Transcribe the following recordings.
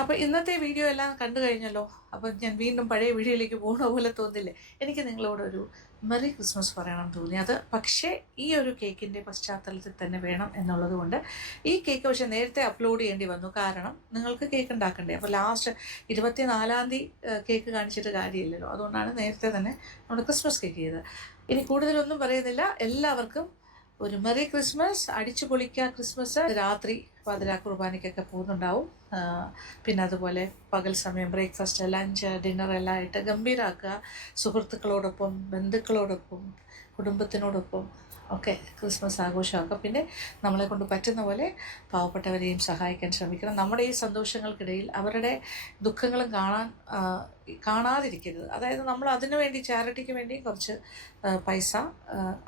അപ്പോൾ ഇന്നത്തെ വീഡിയോ എല്ലാം കണ്ടു കഴിഞ്ഞല്ലോ. അപ്പോൾ ഞാൻ വീണ്ടും പഴയ വീഡിയോയിലേക്ക് പോകുന്ന പോലെ തോന്നില്ലേ? എനിക്ക് നിങ്ങളോടൊരു മെറി ക്രിസ്മസ് പറയണം തോന്നി. അത് പക്ഷേ ഈ ഒരു കേക്കിൻ്റെ പശ്ചാത്തലത്തിൽ തന്നെ വേണം എന്നുള്ളത് കൊണ്ട് ഈ കേക്ക് പക്ഷേ നേരത്തെ അപ്ലോഡ് ചെയ്യേണ്ടി വന്നു. കാരണം നിങ്ങൾക്ക് കേക്ക് ഉണ്ടാക്കണ്ടേ. അപ്പോൾ ലാസ്റ്റ് 24-ാം തീയതി കേക്ക് കാണിച്ചിട്ട് കാര്യമില്ലല്ലോ. അതുകൊണ്ടാണ് നേരത്തെ തന്നെ നമ്മൾ ക്രിസ്മസ് കേക്ക് ചെയ്തത്. ഇനി കൂടുതലൊന്നും പറയുന്നില്ല. എല്ലാവർക്കും ഒരു മെറി ക്രിസ്മസ്. അടിച്ചു പൊളിക്കുക ക്രിസ്മസ്. രാത്രി പാതിരാ കുർബാനയ്ക്കൊക്കെ പോകുന്നുണ്ടാവും. പിന്നെ അതുപോലെ പകൽ സമയം ബ്രേക്ക്ഫാസ്റ്റ്, ലഞ്ച്, ഡിന്നർ എല്ലാം ആയിട്ട് ഗംഭീരമാക്കുക. സുഹൃത്തുക്കളോടൊപ്പം, ബന്ധുക്കളോടൊപ്പം, കുടുംബത്തിനോടൊപ്പം ഒക്കെ ക്രിസ്മസ് ആഘോഷമാക്കുക. പിന്നെ നമ്മളെ കൊണ്ട് പറ്റുന്ന പോലെ പാവപ്പെട്ടവരെയും സഹായിക്കാൻ ശ്രമിക്കണം. നമ്മുടെ ഈ സന്തോഷങ്ങൾക്കിടയിൽ അവരുടെ ദുഃഖങ്ങളും കാണാതിരിക്കരുത്. അതായത് നമ്മൾ അതിനു വേണ്ടി, ചാരിറ്റിക്ക് വേണ്ടി കുറച്ച് പൈസ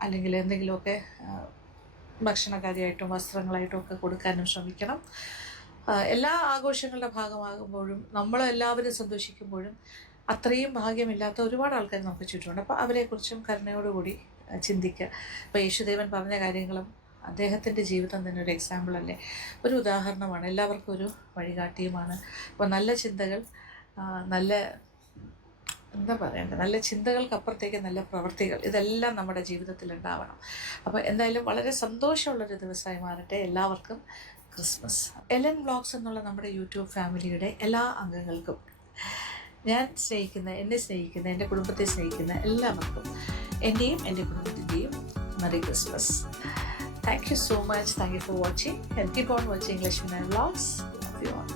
അല്ലെങ്കിൽ എന്തെങ്കിലുമൊക്കെ ഭക്ഷണകാര്യമായിട്ടും വസ്ത്രങ്ങളായിട്ടും ഒക്കെ കൊടുക്കാനും ശ്രമിക്കണം. എല്ലാ ആഘോഷങ്ങളുടെ ഭാഗമാകുമ്പോഴും നമ്മളെല്ലാവരും സന്തോഷിക്കുമ്പോഴും അത്രയും ഭാഗ്യമില്ലാത്ത ഒരുപാട് ആൾക്കാർ നമുക്ക് ചുറ്റുമുണ്ട്. അപ്പോൾ അവരെക്കുറിച്ചും കരുണയോടുകൂടി ചിന്തിക്കുക. ഇപ്പോൾ യേശുദേവൻ പറഞ്ഞ കാര്യങ്ങളും അദ്ദേഹത്തിൻ്റെ ജീവിതം തന്നെ ഒരു എക്സാമ്പിളല്ലേ, ഒരു ഉദാഹരണമാണ്, എല്ലാവർക്കും ഒരു വഴികാട്ടിയുമാണ്. അപ്പോൾ നല്ല ചിന്തകൾ, നല്ല ചിന്തകൾക്കപ്പുറത്തേക്ക് നല്ല പ്രവൃത്തികൾ, ഇതെല്ലാം നമ്മുടെ ജീവിതത്തിൽ ഉണ്ടാവണം. അപ്പോൾ എന്തായാലും വളരെ സന്തോഷമുള്ളൊരു ദിവസമായി മാറട്ടെ എല്ലാവർക്കും ക്രിസ്മസ്. എലൻ വ്ളോഗ്സ് എന്നുള്ള നമ്മുടെ യൂട്യൂബ് ഫാമിലിയുടെ എല്ലാ അംഗങ്ങൾക്കും, എന്നെ സ്നേഹിക്കുന്ന, എൻ്റെ കുടുംബത്തെ സ്നേഹിക്കുന്ന എല്ലാവർക്കും എൻ്റെയും എൻ്റെ കുടുംബത്തിൻ്റെയും merry Christmas. Thank you so much. Thank you for watching. Keep on watching Lakshmi vlogs. Love you all.